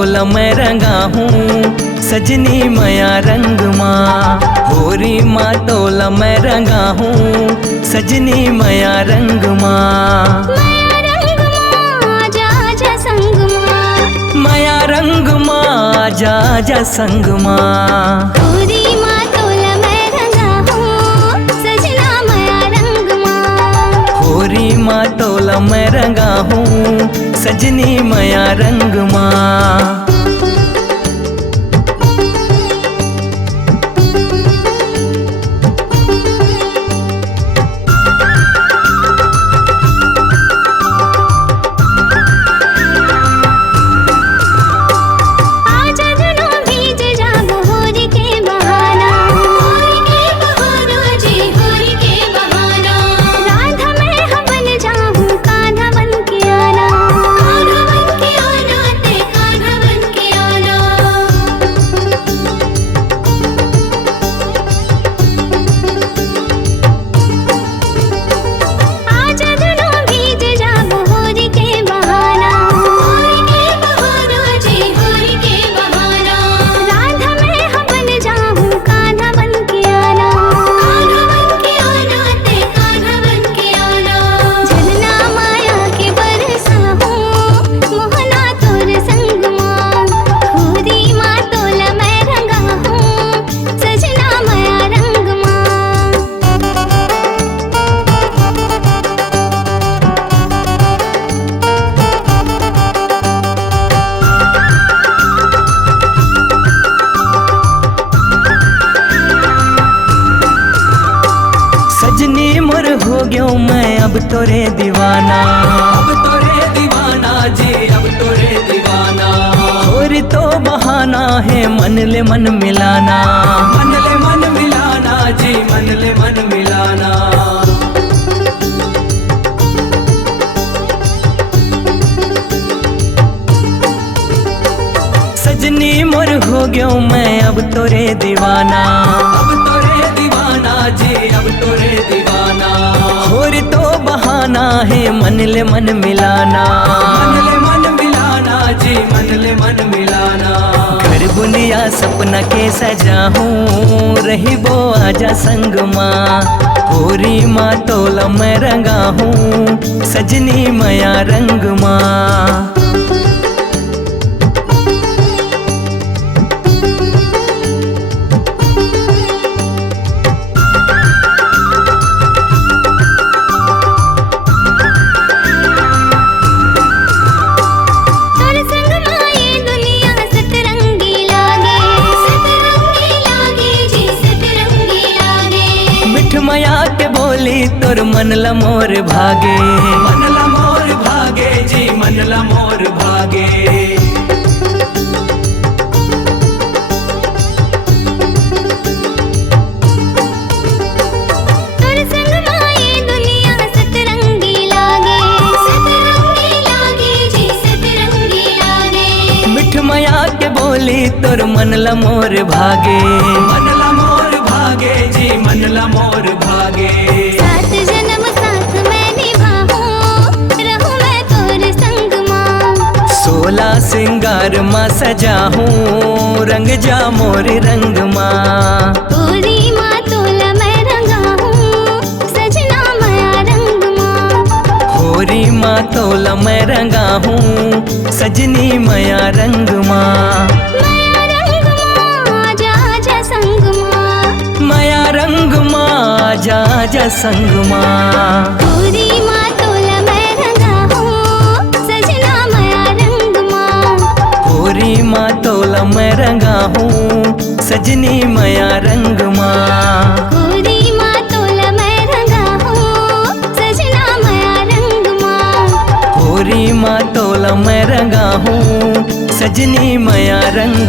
तोल मैं रंगा हूँ सजनी मया रंग माँ। होरी माँ तोल मैं रंगा हूँ सजनी मया रंग माँ। मया रंग माँ जा जा संग माँ। होरी माँ तोल मैं रंगा हूँ सजना मया रंग माँ। होरी माँ तोल मैं रंगा हूँ सजनी मया रंग माँ। हो गयो मैं अब तोरे दीवाना। अब तोरे दीवाना जी अब तोरे दीवाना। और तो बहाना है मन ले मन मिलाना। मन ले मन मिलाना जी मन ले मन मिलाना। सजनी मोर हो गयो मैं अब तोरे दीवाना। अब तोरे दीवाना जी अब तोरे दीवाना। और तो बहाना है मन ले मन मिलाना। मन ले मन मिलाना जी मन ले मन मिलाना। घर बुनिया सपना के सजा हूँ रही वो आजा संग माँ। होरी माँ तोला मैं रंगा हूँ सजनी मया रंग माँ। मया के बोली तोर मन ला मोर भागे। मन ला मोर भागे जी मन ला मोर भागे। तोर संग माये दुनिया सतरंगी लागे। सतरंगी लागे जी सतरंगी लागे। मिठ मया के बोली तोर मन ला मोर भागे। मन ला मोर भागे जी मन ला मोर भागे। 7 जन्म साथ मैं निभाऊं रहूं मैं तोर संग माँ। 16 सिंगार माँ सजा हूँ रंग जा मोर रंग माँ। होरी माँ तोला मैं रंगा हूँ सजना मया रंग माँ। होरी माँ तोला मैं रंगा हूँ सजनी मया रंग माँ। मया रंग माँ जा जा संग माँ। मया रंग माँ जा जा संग माँ। होरी माँ तोला मैं रंगा हूँ सजना मया रंग माँ। होरी माँ तोला मैं रंगा हूँ सजनी मया रंग माँ। होरी माँ तोला मैं रंगा हूँ सजना मया रंग माँ। होरी माँ तोला मैं रंगा हूँ सजनी मया रंग